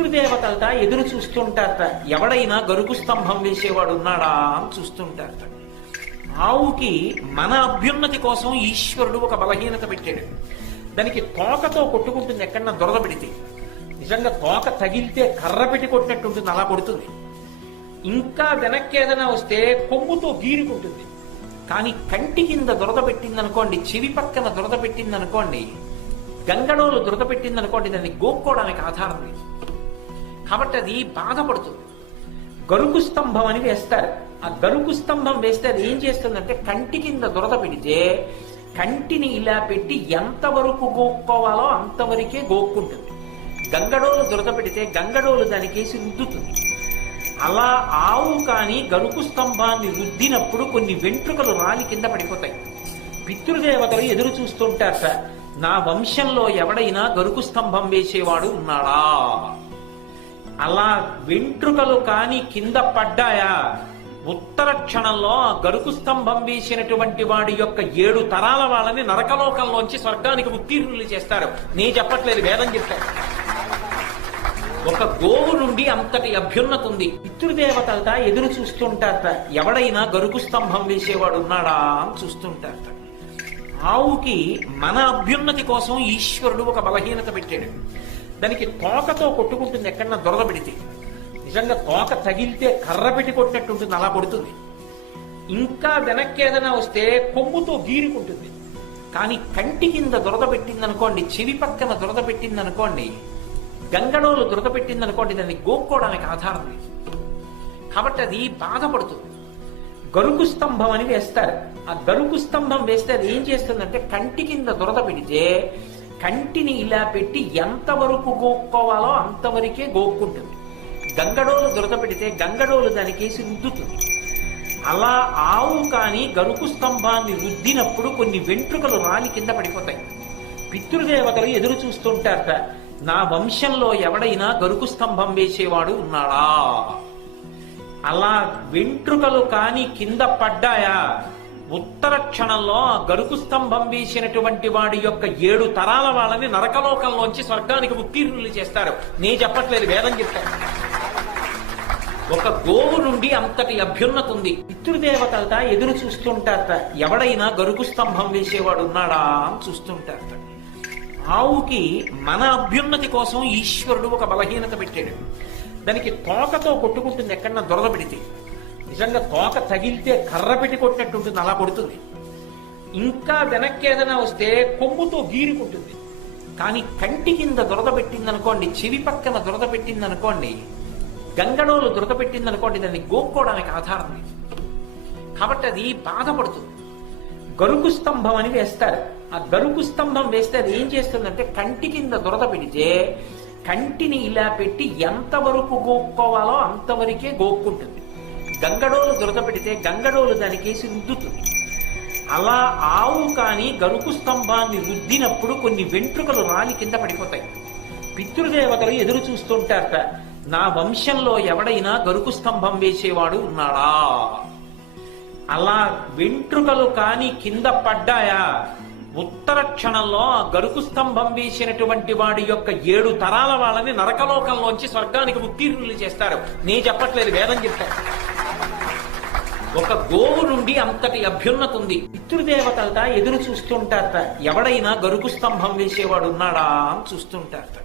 పితృదేవతలట ఎదురు చూస్తుంటారట, ఎవడైనా గరుకు స్తంభం వేసేవాడు ఉన్నాడా అని చూస్తుంటారట. ఆవుకి మన అభ్యున్నతి కోసం ఈశ్వరుడు ఒక బలహీనత పెట్టాడు. దానికి తోకతో కొట్టుకుంటుంది ఎక్కడన్నా దురద పెడితే. నిజంగా తోక తగిలితే కర్ర పెట్టి కొట్టినట్టు ఉంటుంది, అలా కొడుతుంది. ఇంకా వెనక్కి ఏదైనా వస్తే కొమ్ముతో గీరుకుంటుంది. కానీ కంటి కింద దురద పెట్టిందనుకోండి, చెవి పక్కన దురద పెట్టిందనుకోండి, గంగడోలు దురద పెట్టిందనుకోండి, దాన్ని గోక్కోవడానికి ఆధారం లేదు. కాబట్టి అది బాధపడుతుంది. గరుకు స్తంభం అని వేస్తారు. ఆ గరుకు స్తంభం వేస్తే అది ఏం చేస్తుందంటే, కంటి కింద దురద పెడితే కంటిని ఇలా పెట్టి ఎంతవరకు గోక్కోవాలో అంతవరకే గోక్కుంటుంది. గంగడోలు దురద పెడితే గంగడోలు దానికేసి రుద్దుతుంది. అలా ఆవు కానీ గరుకు స్తంభాన్ని రుద్దినప్పుడు కొన్ని వెంట్రుకలు రాలి కింద పడిపోతాయి. పితృదేవతలు ఎదురు చూస్తుంటారట, నా వంశంలో ఎవడైనా గరుకు స్తంభం వేసేవాడు ఉన్నాడా. అలా వెంట్రుకలు కాని కింద పడ్డాయా, ఉత్తర క్షణంలో గరుకు స్తంభం వేసినటువంటి వాడి యొక్క 7 తరాల వాళ్ళని నరకలోకంలోంచి స్వర్గానికి ఉత్తీర్ణులు చేస్తారు. నేను చెప్పట్లేదు, వేదం చెప్తారు. ఒక గోవు నుండి అంతటి అభ్యున్నతి ఉంది. పితృదేవతలట ఎదురు చూస్తుంటారట, ఎవడైనా గరుకు స్తంభం వేసేవాడు ఉన్నాడా అని చూస్తుంటారట. ఆవుకి మన అభ్యున్నతి కోసం ఈశ్వరుడు ఒక బలహీనత పెట్టాడు. దానికి తోకతో కొట్టుకుంటుంది ఎక్కడన్నా దురద పెడితే. నిజంగా తోక తగిలితే కర్ర పెట్టి కొట్టినట్టు ఉంటుంది, అలా కొడుతుంది. ఇంకా వెనక్కి ఏదైనా వస్తే కొమ్ముతో గీరుకుంటుంది. కానీ కంటి కింద దురద పెట్టిందనుకోండి, చెవి పక్కన దురద పెట్టిందనుకోండి, గంగడోలు దురద పెట్టిందనుకోండి, దాన్ని గోక్కోవడానికి ఆధారం లేదు. కాబట్టి అది బాధపడుతుంది. గరుకు స్తంభం అని వేస్తారు. ఆ గరుకు స్తంభం వేస్తే అది ఏం చేస్తుందంటే, కంటి కింద దురద పెడితే కంటిని ఇలా పెట్టి ఎంతవరకు గోక్కోవాలో అంతవరకే గోక్కుంటుంది. గంగడోలు దురద పెడితే గంగడోలు దానికేసి రుద్దుతుంది. అలా ఆవు కానీ గరుకు స్తంభాన్ని రుద్దినప్పుడు కొన్ని వెంట్రుకలు రాలి కింద పడిపోతాయి. పితృదేవతలు ఎదురు చూస్తుంటారట, నా వంశంలో ఎవడైనా గరుకు స్తంభం వేసేవాడు ఉన్నాడా. అలా వెంట్రుకలు కాని కింద పడ్డాయా, ఉత్తర క్షణంలో గరుకు స్తంభం వేసినటువంటి వాడి యొక్క 7 తరాల వాళ్ళని నరకలోకంలోంచి స్వర్గానికి ఉత్తీర్ణులు చేస్తారు. నేను చెప్పట్లేదు, వేదం చెప్తారు. ఒక గోవు నుండి అంతటి అభ్యున్నతి ఉంది. పితృదేవతలట ఎదురు చూస్తుంటారట, ఎవడైనా గరుకు స్తంభం వేసేవాడు ఉన్నాడా అని చూస్తుంటారట. ఆవుకి మన అభ్యున్నతి కోసం ఈశ్వరుడు ఒక బలహీనత పెట్టాడు. దానికి తోకతో కొట్టుకుంటుంది ఎక్కడన్నా దురద పెడితే. నిజంగా తోక తగిలితే కర్ర పెట్టి కొట్టినట్టు ఉంటుంది, అలా కొడుతుంది. ఇంకా వెనక్కి ఏదైనా వస్తే కొమ్ముతో గీరుకుంటుంది. కానీ కంటి కింద దురద పెట్టిందనుకోండి, చెవి పక్కన దురద పెట్టిందనుకోండి, గంగడోలు దురద పెట్టిందనుకోండి, దాన్ని గోక్కోవడానికి ఆధారం లేదు. కాబట్టి అది బాధపడుతుంది. గరుకు స్తంభం అని వేస్తారు. ఆ గరుకు స్తంభం వేస్తే అది ఏం చేస్తుందంటే, కంటి కింద దురద పెడితే కంటిని ఇలా పెట్టి ఎంతవరకు గోక్కోవాలో అంతవరకే గోక్కుంటుంది. గంగడోలు దురద పెడితే గంగడోలు దానికేసి రుద్దుతుంది. అలా ఆవు కానీ గరుకు స్తంభాన్ని రుద్దినప్పుడు కొన్ని వెంట్రుకలు రాలి కింద పడిపోతాయి. పితృదేవతలు ఎదురు చూస్తుంటారట, నా వంశంలో ఎవడైనా గరుకు స్తంభం వేసేవాడు ఉన్నాడా. అలా వెంట్రుకలు కాని కింద పడ్డాయా, ఉత్తర క్షణంలో గరుకు స్తంభం వేసినటువంటి వాడి యొక్క 7 తరాల వాళ్ళని నరకలోకంలోంచి స్వర్గానికి ఉత్తీర్ణులు చేస్తారు. నేను చెప్పట్లేదు, వేదం చెప్తారు. ఒక గోవు నుండి అంతటి అభ్యున్నతి ఉంది. పితృదేవతలట ఎదురు చూస్తుంటారట, ఎవడైనా గరుకు స్తంభం వేసేవాడు ఉన్నాడా అని చూస్తుంటారట.